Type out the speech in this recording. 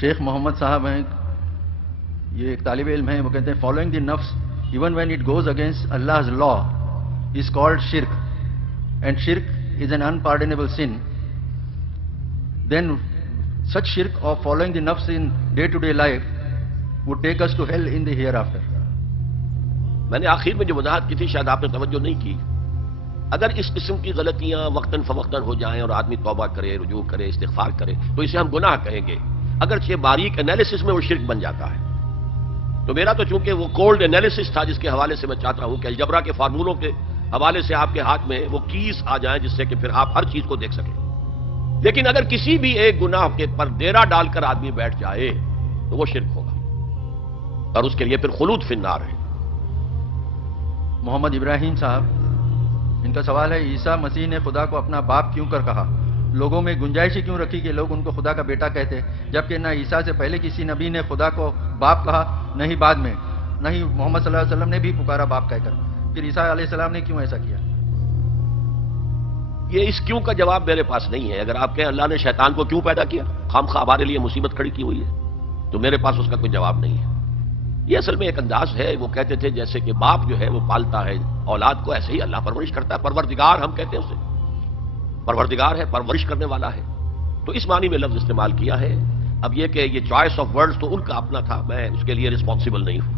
شیخ محمد صاحب ہیں، یہ ایک طالب علم ہیں، وہ کہتے ہیں فالوئنگ دی نفس even when it goes against Allah's law is called shirk, and shirk is an unpardonable sin. Then such shirk of following the nafs in day-to-day life would take us to hell in the hereafter. میں نے آخر میں جو وضاحت کی تھی شاید آپ نے توجہ نہیں کی. اگر اس قسم کی غلطیاں وقتاً فوقتاً ہو جائیں اور آدمی توبہ کرے، رجوع کرے، استغفار کرے تو اسے ہم گناہ کہیں گے. اگرچہ باریک انالیسس میں وہ شرک بن جاتا ہے. تو میرا تو چونکہ وہ کولڈ انالیسس تھا جس کے حوالے سے میں چاہتا ہوں کہ الجبرا کے فارمولوں کے حوالے سے آپ کے ہاتھ میں وہ کیز آ جائیں جس سے کہ پھر آپ ہر چیز کو دیکھ سکیں. لیکن اگر کسی بھی ایک گناہ کے پر ڈیرا ڈال کر آدمی بیٹھ جائے تو وہ شرک ہوگا اور اس کے لیے پھر خلود فی النار ہے. محمد ابراہیم صاحب، ان کا سوال ہے عیسیٰ مسیح نے خدا کو اپنا باپ کیوں کر کہا؟ لوگوں میں گنجائش ہی کیوں رکھی کہ لوگ ان کو خدا کا بیٹا کہتے، جبکہ نہ عیسیٰ سے پہلے کسی نبی نے خدا کو باپ کہا، نہ ہی بعد میں، نہ ہی محمد صلی اللہ علیہ وسلم نے بھی پکارا باپ کہہ کر. پھر عیسیٰ علیہ السلام نے کیوں ایسا کیا؟ یہ اس کیوں کا جواب میرے پاس نہیں ہے. اگر آپ کہیں اللہ نے شیطان کو کیوں پیدا کیا، خام خواہ ہمارے لیے مصیبت کھڑی کی ہوئی ہے، تو میرے پاس اس کا کوئی جواب نہیں ہے. یہ اصل میں ایک انداز ہے. وہ کہتے تھے جیسے کہ باپ جو ہے وہ پالتا ہے اولاد کو، ایسے ہی اللہ پرورش کرتا ہے. پروردگار ہم کہتے ہیں اسے، پروردگار ہے، پرورش کرنے والا ہے. تو اس معنی میں لفظ استعمال کیا ہے. اب یہ کہ یہ چوائس آف ورڈز تو ان کا اپنا تھا، میں اس کے لیے رسپانسبل نہیں ہوں.